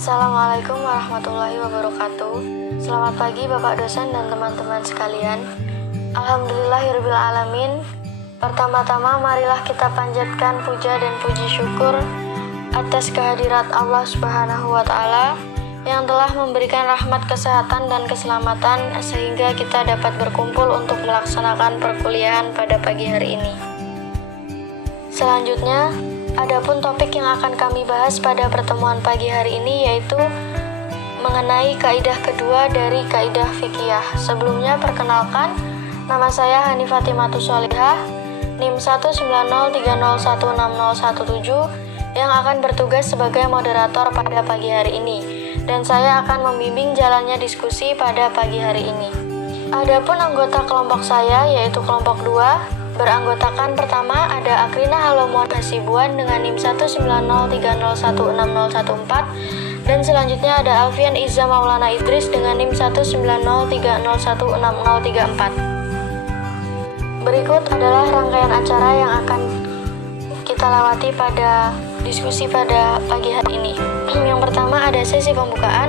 Assalamualaikum warahmatullahi wabarakatuh. Selamat pagi Bapak dosen dan teman-teman sekalian. Alhamdulillahirabbil alamin. Pertama-tama marilah kita panjatkan puja dan puji syukur atas kehadirat Allah Subhanahu wa taala yang telah memberikan rahmat kesehatan dan keselamatan sehingga kita dapat berkumpul untuk melaksanakan perkuliahan pada pagi hari ini. Selanjutnya, adapun topik yang akan kami bahas pada pertemuan pagi hari ini yaitu mengenai kaidah kedua dari kaidah fikih. Sebelumnya perkenalkan, nama saya Hani Fatimatus Sholihah, NIM 19030160117 yang akan bertugas sebagai moderator pada pagi hari ini, dan saya akan membimbing jalannya diskusi pada pagi hari ini. Adapun anggota kelompok saya yaitu kelompok 2 beranggotakan pertama ada Akrina Halomuan Hasibuan dengan NIM 19030160114 dan selanjutnya ada Alfian Iza Maulana Idris dengan NIM 19030160164. Berikut adalah rangkaian acara yang akan kita lewati pada diskusi pada pagi hari ini. Yang pertama ada sesi pembukaan,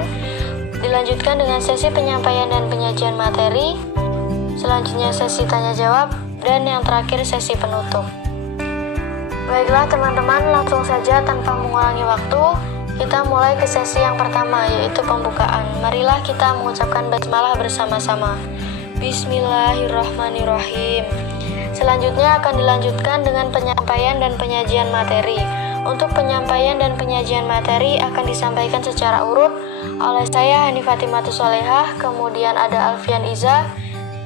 dilanjutkan dengan sesi penyampaian dan penyajian materi, selanjutnya sesi tanya jawab, dan yang terakhir sesi penutup. Baiklah teman-teman, langsung saja tanpa mengulangi waktu, kita mulai ke sesi yang pertama yaitu pembukaan. Marilah kita mengucapkan basmalah bersama-sama. Bismillahirrahmanirrahim. Selanjutnya akan dilanjutkan dengan penyampaian dan penyajian materi. Untuk penyampaian dan penyajian materi akan disampaikan secara urut oleh saya Hani Fatimatus Sholihah, kemudian ada Alfian Iza,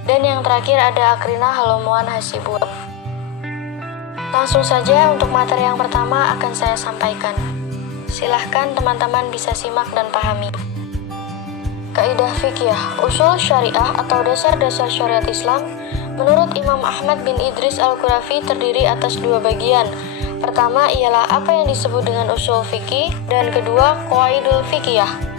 dan yang terakhir ada Akrina Halomuan Hasibuan. Langsung saja untuk materi yang pertama akan saya sampaikan. Silahkan teman-teman bisa simak dan pahami. Kaidah fikih, usul syariah atau dasar-dasar syariat Islam menurut Imam Ahmad bin Idris Al-Qurafi terdiri atas dua bagian. Pertama ialah apa yang disebut dengan usul fikih, dan kedua qawaidul fikih.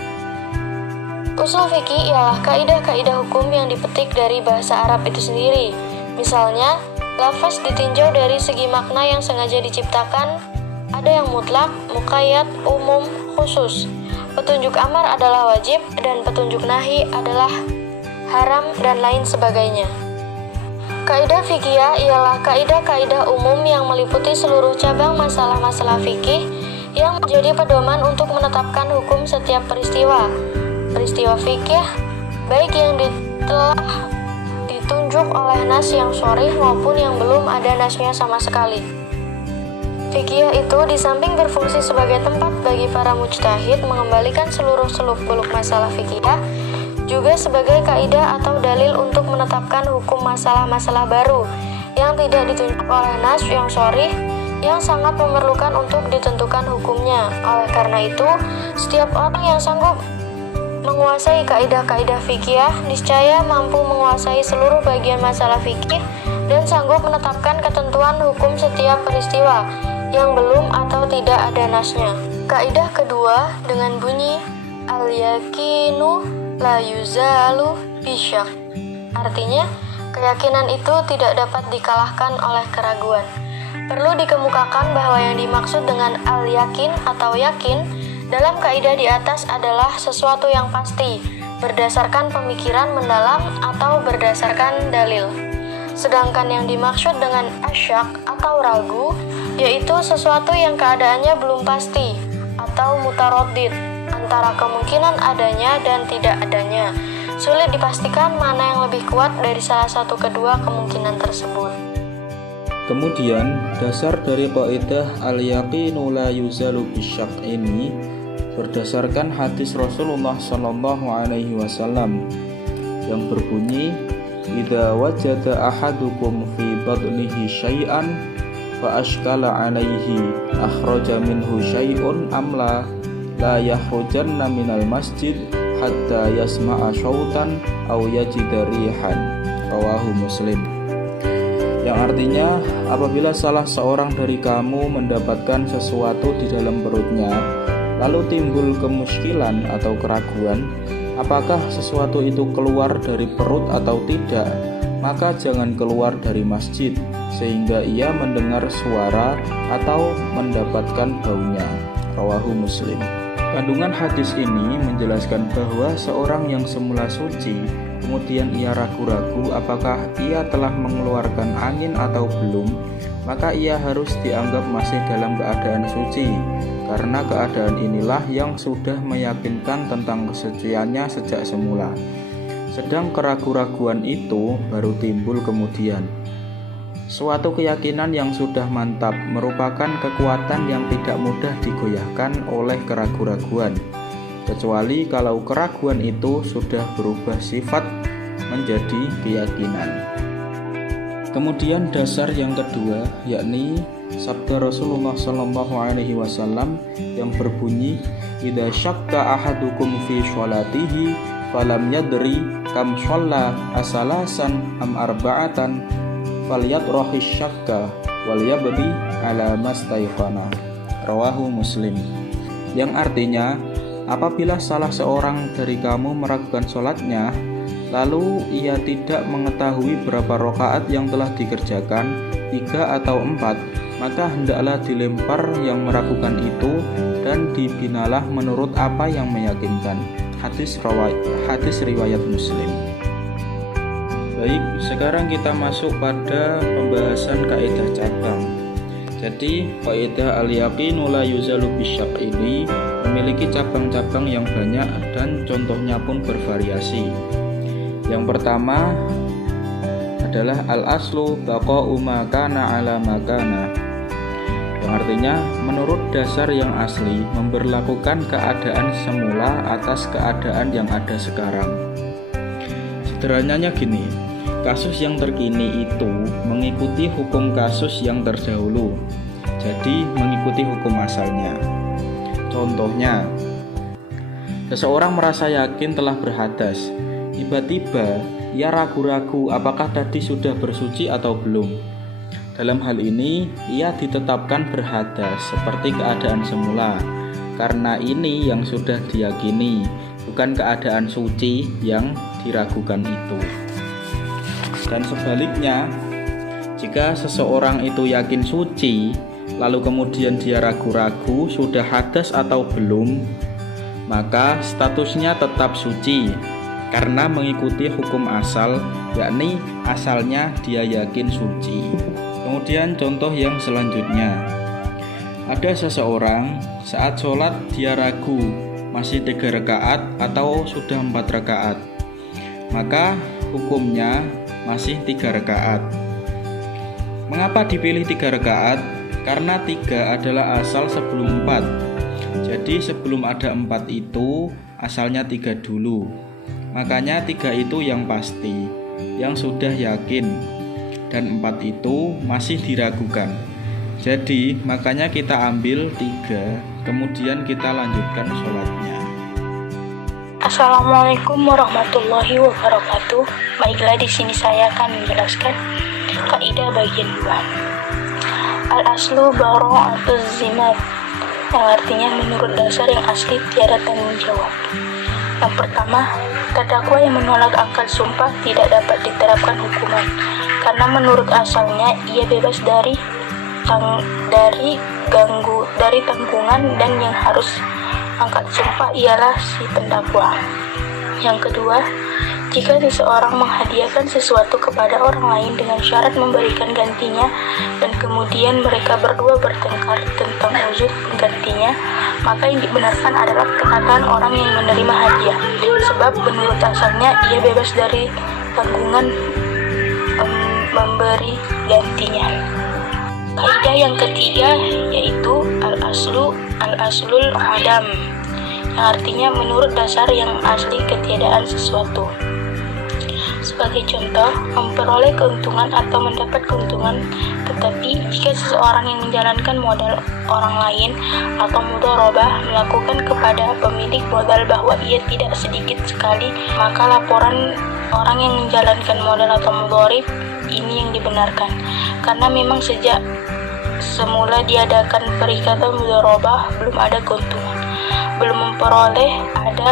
Usul fikih ialah kaidah-kaidah hukum yang dipetik dari bahasa Arab itu sendiri. Misalnya, lafaz ditinjau dari segi makna yang sengaja diciptakan, ada yang mutlak, muqayyad, umum, khusus. Petunjuk amar adalah wajib dan petunjuk nahi adalah haram dan lain sebagainya. Kaidah fikih ialah kaidah-kaidah umum yang meliputi seluruh cabang masalah-masalah fikih yang menjadi pedoman untuk menetapkan hukum setiap peristiwa. Peristiwa fikih baik yang telah ditunjuk oleh nas yang sharih maupun yang belum ada nasnya sama sekali. Fikih itu di samping berfungsi sebagai tempat bagi para mujtahid mengembalikan seluruh seluk-beluk masalah fikih, juga sebagai kaidah atau dalil untuk menetapkan hukum masalah-masalah baru yang tidak ditunjuk oleh nas yang sharih yang sangat memerlukan untuk ditentukan hukumnya. Oleh karena itu, setiap orang yang sanggup menguasai kaidah-kaidah fikih niscaya mampu menguasai seluruh bagian masalah fikih dan sanggup menetapkan ketentuan hukum setiap peristiwa yang belum atau tidak ada nasnya. Kaidah kedua dengan bunyi al-yakinu la yuzalu bisyak. Artinya, keyakinan itu tidak dapat dikalahkan oleh keraguan. Perlu dikemukakan bahwa yang dimaksud dengan al-yakin atau yakin dalam kaidah di atas adalah sesuatu yang pasti, berdasarkan pemikiran mendalam atau berdasarkan dalil. Sedangkan yang dimaksud dengan asyak atau ragu, yaitu sesuatu yang keadaannya belum pasti atau mutaroddid, antara kemungkinan adanya dan tidak adanya. Sulit dipastikan mana yang lebih kuat dari salah satu kedua kemungkinan tersebut. Kemudian, dasar dari kaidah al-yaqinu la yuzalu bisyak ini berdasarkan hadis Rasulullah Shallallahu Alaihi Wasallam yang berbunyi, "Idza wajada ahadukum fi batnihi syai'an fa ashkala 'alaihi akhraja minhu syai'un am la yakhrujanna minal masjid hatta yasma'a syautan aw yajida rihan." Rawahu Muslim. Yang artinya, apabila salah seorang dari kamu mendapatkan sesuatu di dalam perutnya, lalu timbul kemuskilan atau keraguan, apakah sesuatu itu keluar dari perut atau tidak, maka jangan keluar dari masjid, sehingga ia mendengar suara atau mendapatkan baunya. Rawahu Muslim. Kandungan hadis ini menjelaskan bahwa seorang yang semula suci, kemudian ia ragu-ragu apakah ia telah mengeluarkan angin atau belum, maka ia harus dianggap masih dalam keadaan suci, karena keadaan inilah yang sudah meyakinkan tentang kesuciannya sejak semula. Sedang keraguan-raguan itu baru timbul kemudian. Suatu keyakinan yang sudah mantap merupakan kekuatan yang tidak mudah digoyahkan oleh keraguan-raguan, kecuali kalau keraguan itu sudah berubah sifat menjadi keyakinan. Kemudian dasar yang kedua, yakni sabda Rasulullah SAW yang berbunyi, "Idza syakka ahadukum fi sholatihi falam yadri kam shalla asalasan am arba'atan falyatrahish syakka wal yabdi ala mastayqana." Rawahu Muslim. Yang artinya, apabila salah seorang dari kamu meragukan sholatnya, lalu ia tidak mengetahui berapa rakaat yang telah dikerjakan, 3 atau 4, maka hendaklah dilempar yang meragukan itu dan dibinalah menurut apa yang meyakinkan. Hadis riwayat Muslim. Baik, sekarang kita masuk pada pembahasan kaidah cabang. Jadi, kaidah al-yaqinu la yuzalu bisyak ini memiliki cabang-cabang yang banyak dan contohnya pun bervariasi. Yang pertama adalah al-aslu baqa'u ma kana ala ma kana, yang artinya menurut dasar yang asli memberlakukan keadaan semula atas keadaan yang ada sekarang. Sederhananya gini, kasus yang terkini itu mengikuti hukum kasus yang terdahulu, jadi mengikuti hukum asalnya. Contohnya, seseorang merasa yakin telah berhadas, tiba-tiba ia ragu-ragu apakah tadi sudah bersuci atau belum. Dalam hal ini, ia ditetapkan berhadas seperti keadaan semula, karena ini yang sudah diyakini, bukan keadaan suci yang diragukan itu. Dan sebaliknya, jika seseorang itu yakin suci, lalu kemudian dia ragu-ragu sudah hadas atau belum, maka statusnya tetap suci, karena mengikuti hukum asal, yakni asalnya dia yakin suci. Kemudian contoh yang selanjutnya, ada seseorang saat sholat dia ragu masih 3 rakaat atau sudah 4 rakaat, maka hukumnya masih 3 rakaat. Mengapa dipilih 3 rakaat? Karena 3 adalah asal sebelum 4. Jadi sebelum ada 4 itu asalnya 3 dulu. Makanya 3 itu yang pasti, yang sudah yakin. Dan 4 itu masih diragukan. Jadi makanya kita ambil 3, kemudian kita lanjutkan sholatnya. Assalamualaikum warahmatullahi wabarakatuh. Baiklah, di sini saya akan menjelaskan kaidah bagian 2. Al-aslu bara'atuz zimmat, yang artinya menurut dasar yang asli tiada tanggung jawab. Yang pertama, terdakwa yang menolak akad sumpah tidak dapat diterapkan hukuman, karena menurut asalnya ia bebas dari tanggungan dan yang harus angkat sumpah ialah si pendakwa. Yang kedua, jika seseorang menghadiahkan sesuatu kepada orang lain dengan syarat memberikan gantinya dan kemudian mereka berdua bertengkar tentang wujud penggantinya, maka yang dibenarkan adalah perkataan orang yang menerima hadiah, sebab menurut asalnya ia bebas dari tanggungan memberi gantinya. Kaidah yang ketiga yaitu al-aslul adam, yang artinya menurut dasar yang asli ketiadaan sesuatu. Sebagai contoh, memperoleh keuntungan atau mendapat keuntungan. Tetapi jika seseorang yang menjalankan modal orang lain atau mudharabah melakukan kepada pemilik modal bahwa ia tidak sedikit sekali, maka laporan orang yang menjalankan modal atau mudharib ini yang dibenarkan, karena memang sejak semula diadakan perikatan mudharabah belum ada keuntungan. Belum memperoleh ada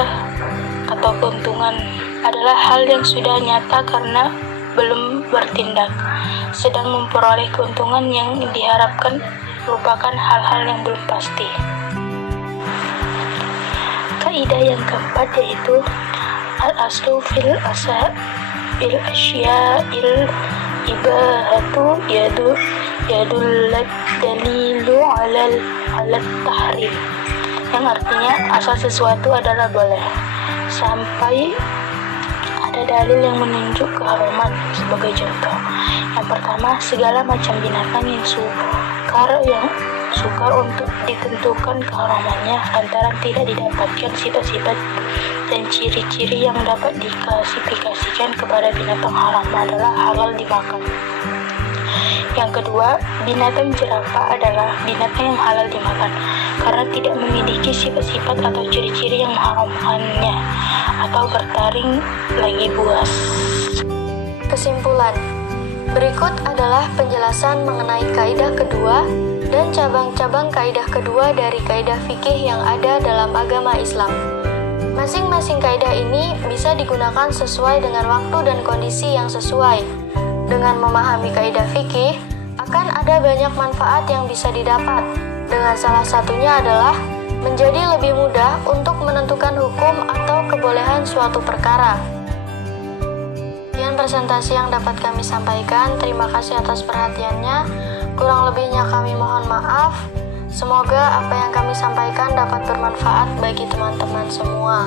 atau keuntungan adalah hal yang sudah nyata karena belum bertindak, sedang memperoleh keuntungan yang diharapkan merupakan hal-hal yang belum pasti. Kaidah yang keempat yaitu al-aslu fil asya'il ibahatu yadul dalilu ala tahrim, yang artinya asal sesuatu adalah boleh sampai ada dalil yang menunjuk keharaman. Sebagai contoh, yang pertama, segala macam binatang yang sukar untuk ditentukan keharamannya antara tidak didapatkan sifat-sifat dan ciri-ciri yang dapat diklasifikasikan kepada binatang haram adalah halal dimakan. Yang kedua, binatang jerapah adalah binatang yang halal dimakan karena tidak memiliki sifat-sifat atau ciri-ciri yang mengharamkannya atau bertaring lagi buas. Kesimpulan, berikut adalah penjelasan mengenai kaidah kedua dan cabang-cabang kaidah kedua dari kaidah fikih yang ada dalam agama Islam. Masing-masing kaidah ini bisa digunakan sesuai dengan waktu dan kondisi yang sesuai. Dengan memahami kaidah fikih, akan ada banyak manfaat yang bisa didapat. Dengan salah satunya adalah menjadi lebih mudah untuk menentukan hukum atau kebolehan suatu perkara. Sekian presentasi yang dapat kami sampaikan. Terima kasih atas perhatiannya. Kurang lebihnya kami mohon maaf. Semoga apa yang kami sampaikan dapat bermanfaat bagi teman-teman semua.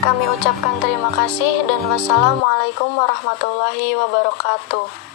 Kami ucapkan terima kasih dan wassalamualaikum warahmatullahi wabarakatuh.